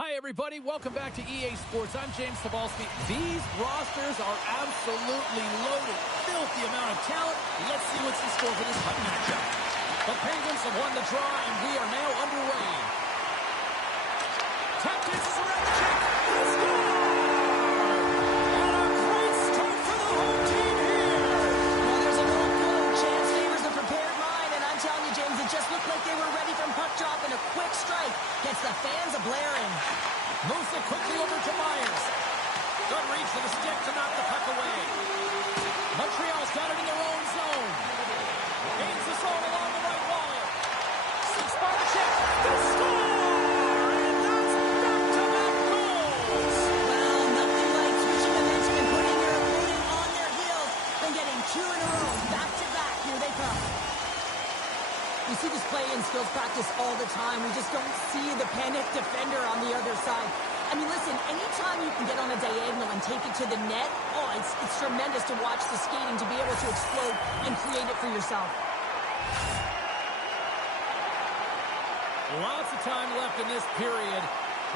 Hi, everybody. Welcome back to EA Sports. I'm James Cebulski. These rosters are absolutely loaded. Filthy amount of talent. Let's see what's in store for this hot matchup. The Penguins have won the draw, and we are now underway. Tap dances around the check. Let's go! And a great start for the home team here. Well, there's an old quote, chance favors the prepared mind, and I'm telling you, James, it just looked like they were ready from puck drop, and a quick strike gets the fans a-blaring. Moves it quickly over to Myers. Good reach for the stick to knock the puck away. Montreal's got it in their own zone. Gains this all along the right wall. skills practice all the time. We just don't see the panic defender on the other side. I mean, listen, anytime you can get on a diagonal and take it to the net, oh, it's tremendous to watch the skating, to be able to explode and create it for yourself. Lots of time left in this period.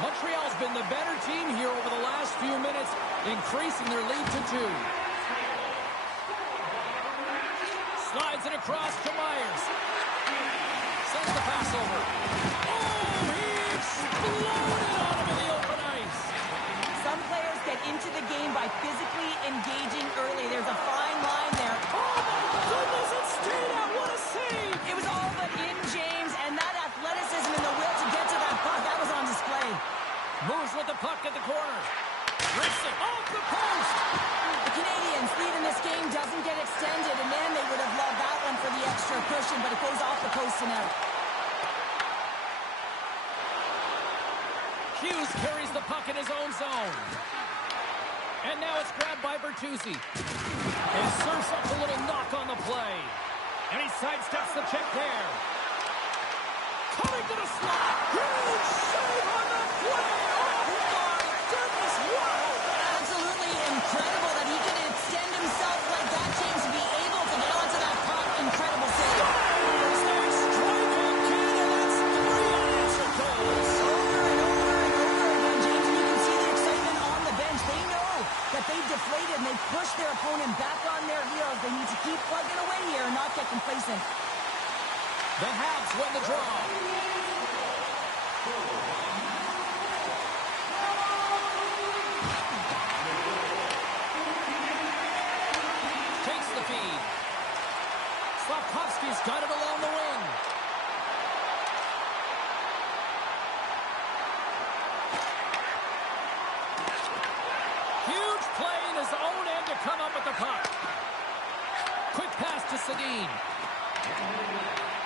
Montreal's been the better team here over the last few minutes, increasing their lead to 2. Slides it across to Myers. Sends the pass over. Oh, he exploded on him in the open ice. Some players get into the game by physically engaging early. There's a fine line there. Oh, my goodness, it stayed out. What a save. It was all but in, James, and that athleticism and the will to get to that puck, that was on display. Moves with the puck at the corner. Rips it off the post. The Canadiens' lead in this game doesn't get extended, and man, they would have loved that one for the extra cushion, but it goes off the post and out. Hughes carries the puck in his own zone. And now it's grabbed by Bertuzzi. And serves up a little knock on the play. And he sidesteps the check there. Coming to the slot. Huge save on the play. Oh, my goodness. Wow. Absolutely incredible that he could extend himself like that, James, to be able to get onto that puck. Incredible save. There's their strikeout kid, and that's 3 unanswered goals. Over and over and over again, James, and you can see the excitement on the bench. They know that they've deflated and they've pushed their opponent back on their heels. They need to keep plugging away here and not get complacent. The Habs win the draw. Takes the feed. Slafkovsky's got it along the wing. Huge play in his own end to come up with the puck. Quick pass to Sedin.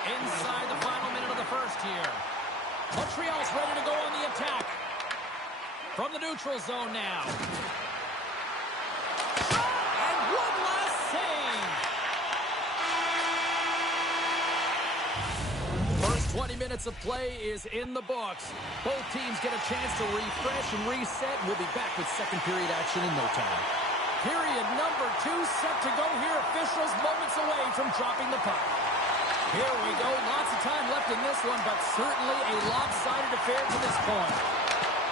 Inside the final minute of the first here. Montreal's ready to go on the attack. From the neutral zone now. And one last save. First 20 minutes of play is in the books. Both teams get a chance to refresh and reset. We'll be back with second period action in no time. Period number 2 set to go here. Officials moments away from dropping the puck. Here we go. Lots of time left in this one, but certainly a lopsided affair to this point.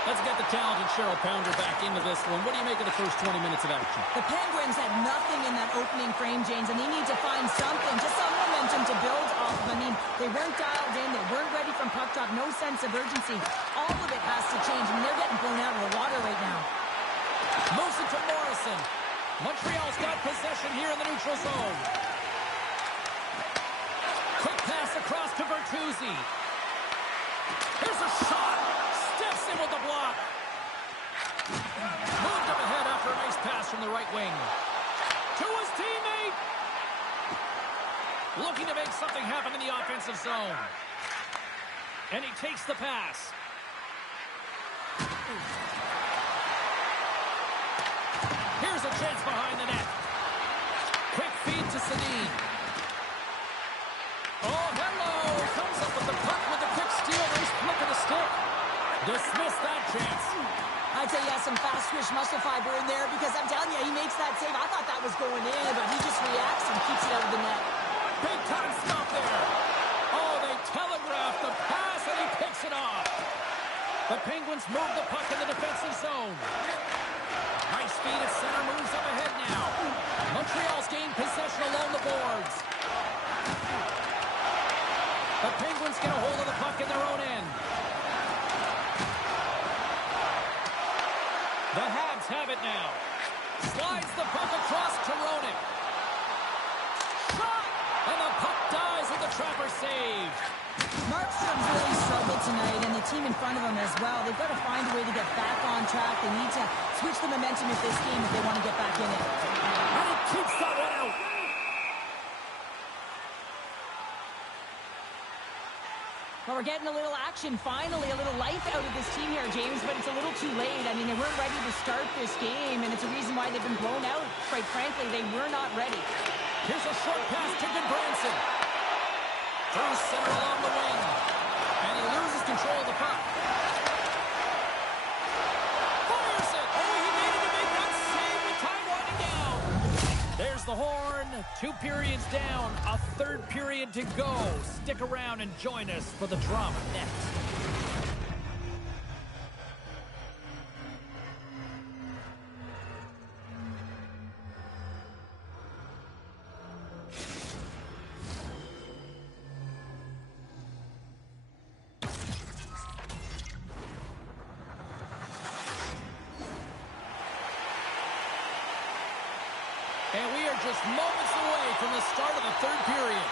Let's get the talented Cheryl Pounder back into this one. What do you make of the first 20 minutes of action? The Penguins had nothing in that opening frame, James, and they need to find something, just some momentum to build off of. I mean, they weren't dialed in. They weren't ready from puck drop. No sense of urgency. All of it has to change. I mean, they're getting blown out of the water right now. Moves it to Morrison. Montreal's got possession here in the neutral zone. Quick pass across to Bertuzzi. Here's a shot. Steps in with the block. Moved up ahead after a nice pass from the right wing. To his teammate. Looking to make something happen in the offensive zone. And he takes the pass. Here's a chance behind the net. Quick feed to Sedin. Oh, hello. Comes up with the puck with a quick steal. Nice flick of the stick. Dismiss that chance. I'd say he has some fast twitch muscle fiber in there because I'm telling you, he makes that save. I thought that was going in, but he just reacts and keeps it out of the net. Big time stop there. Oh, they telegraphed the pass and he picks it off. The Penguins move the puck in the defensive zone. Nice feed at center, moves up ahead now. Montreal's gained possession along the boards. The Penguins get a hold of the puck in their own end. The Habs have it now. Slides the puck across to Roenick. Shot! And the puck dies with the trapper save. Markstrom's really struggled tonight, and the team in front of him as well. They've got to find a way to get back on track. They need to switch the momentum of this game if they want to get back in it. And he keeps that one out. Well, we're getting a little action, finally, a little life out of this team here, James, but it's a little too late. I mean, they weren't ready to start this game, and it's a reason why they've been blown out. Quite frankly, they were not ready. Here's a short pass to Goodbranson. Through center along the wing. And he loses control of the puck. Fires it. Oh, he made it to make that save with time winding down. There's the horn. 2 periods down. A third period to go. Stick around and join us for the drama next. And we are just moments away from the start of the third period.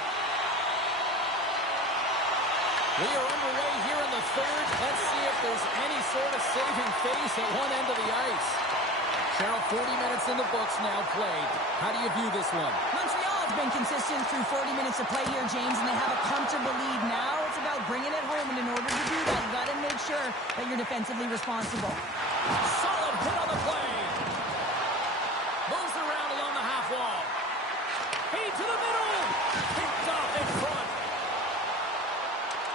We are underway here in the third. Let's see if there's any sort of saving face at one end of the ice. Cheryl, 40 minutes in the books now played. How do you view this one? Montreal has been consistent through 40 minutes of play here, James, and they have a comfortable lead. Now it's about bringing it home, and in order to do that, you've got to make sure that you're defensively responsible. Solid hit on the play. Moves around along the half wall. Feed to the middle. Picked off in front.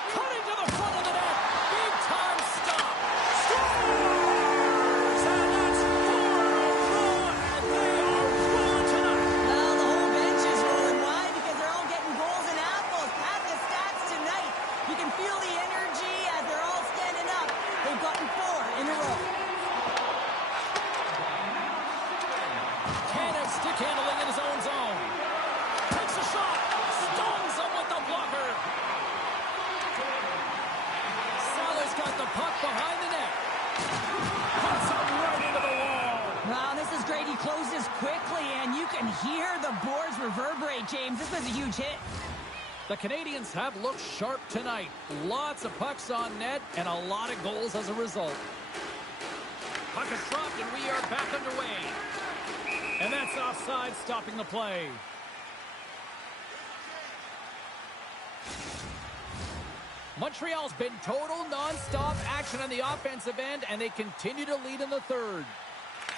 Cutting to the front of the net. Big time stop. Scores! And that's 4 in a row, and they are rolling tonight. Well, the whole bench is rolling. Why? Because they're all getting goals and apples. At the stats tonight, you can feel the energy as they're all standing up. They've gotten 4 in a row. Cannon stick handling in his own zone. Takes a shot. Stones him with the blocker. Salah's got the puck behind the net. Puts him right into the wall. Wow, this is great. He closes quickly, and you can hear the boards reverberate, James. This was a huge hit. The Canadians have looked sharp tonight. Lots of pucks on net and a lot of goals as a result. Puck is dropped, and we are back underway. And that's offside, stopping the play. Montreal's been total non-stop action on the offensive end, and they continue to lead in the third.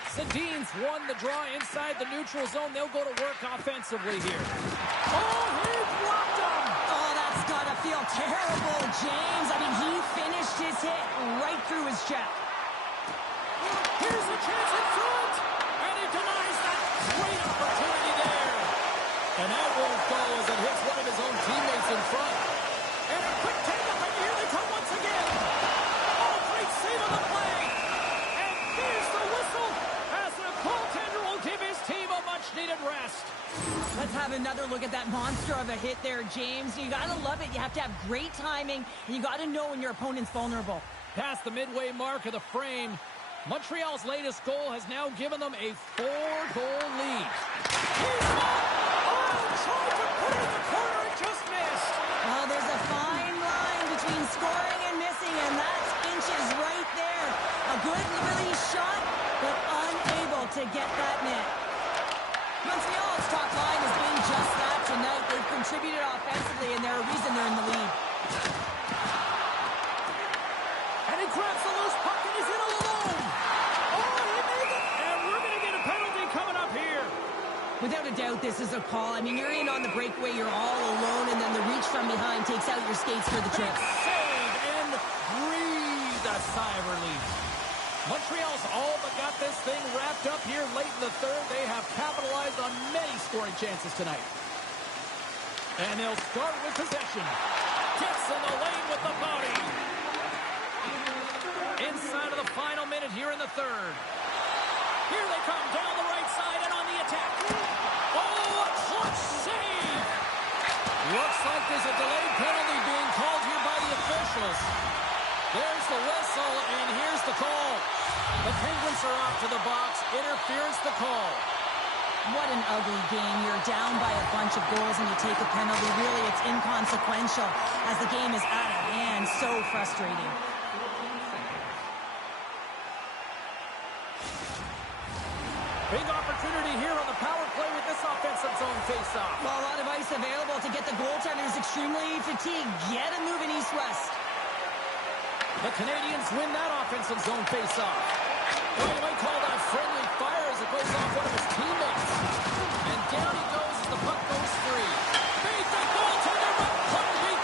Sedin's won the draw inside the neutral zone. They'll go to work offensively here. Oh, he blocked him! Oh, that's got to feel terrible, James. I mean, he finished his hit right through his chest. Here's a chance in front! And he denies that great opportunity there. And that won't go as it hits one of his own teammates in front. And a quick take-up, and here they come once again. Oh, great save on the play. And here's the whistle as the goaltender will give his team a much-needed rest. Let's have another look at that monster of a hit there, James. You got to love it. You have to have great timing, and you got to know when your opponent's vulnerable. Past the midway mark of the frame, Montreal's latest goal has now given them a 4-goal lead. Tried to put it in the corner and just missed. Well, there's a fine line between scoring and missing, and that's inches right there. A good release shot, but unable to get that net. Montreal's top line has been just that tonight. They've contributed offensively, and they're a reason they're in the lead. And he grabs the loose puck and he's in all alone. Oh, he made it. And we're going to get a penalty coming up here. Without a doubt, this is a call. I mean, you're in on the breakaway, you're all alone, and then the reach from behind takes out your skates for the trip. Save and breathe a sigh of relief. Montreal's all but got this thing wrapped up here late in the third. They have capitalized on many scoring chances tonight. And they'll start with possession. Gets in the lane with the body. Inside of the final minute here in the third. Here they come down the right side and on the attack. Oh, a clutch save! Looks like there's a delayed penalty being called here by the officials. There's the whistle, and here's the call. The Penguins are off to the box. Interference the call. What an ugly game. You're down by a bunch of goals and you take a penalty. Really, it's inconsequential as the game is out of hand. So frustrating. Big opportunity here on the power play with this offensive zone faceoff. Well, a lot of ice available to get the goaltenders extremely fatigued. Get him moving east-west. The Canadians win that offensive zone faceoff. Well, you might call that friendly fire as it goes off one of his teammates. And down he goes as the puck goes free. Beat the goaltender, but couldn't beat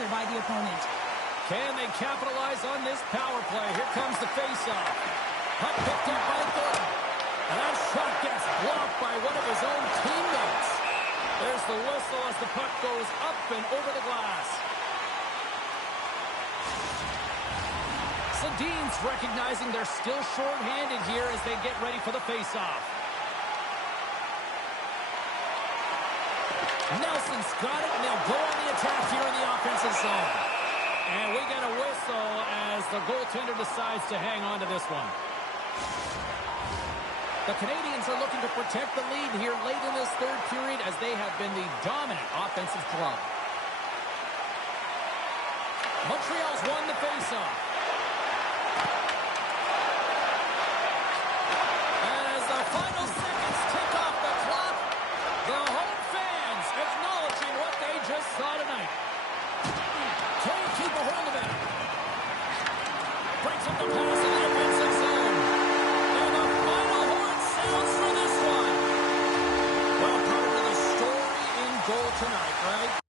faster by the opponent. Can they capitalize on this power play? Here comes the faceoff. Puck picked up by Thornton. And that shot gets blocked by one of his own teammates. There's the whistle as the puck goes up and over the glass. Sedin's recognizing they're still short-handed here as they get ready for the faceoff. Nelson's got it, and they'll go on the attack here in the offensive zone. And we get a whistle as the goaltender decides to hang on to this one. The Canadians are looking to protect the lead here late in this third period as they have been the dominant offensive club. Montreal's won the faceoff. And as the final seconds tick off the clock, the home fans acknowledging what they just saw tonight. Can't keep a hold of it. Breaks up the pass in the offensive zone. And the final horn sounds for this one. Well, part of the story in goal tonight, right?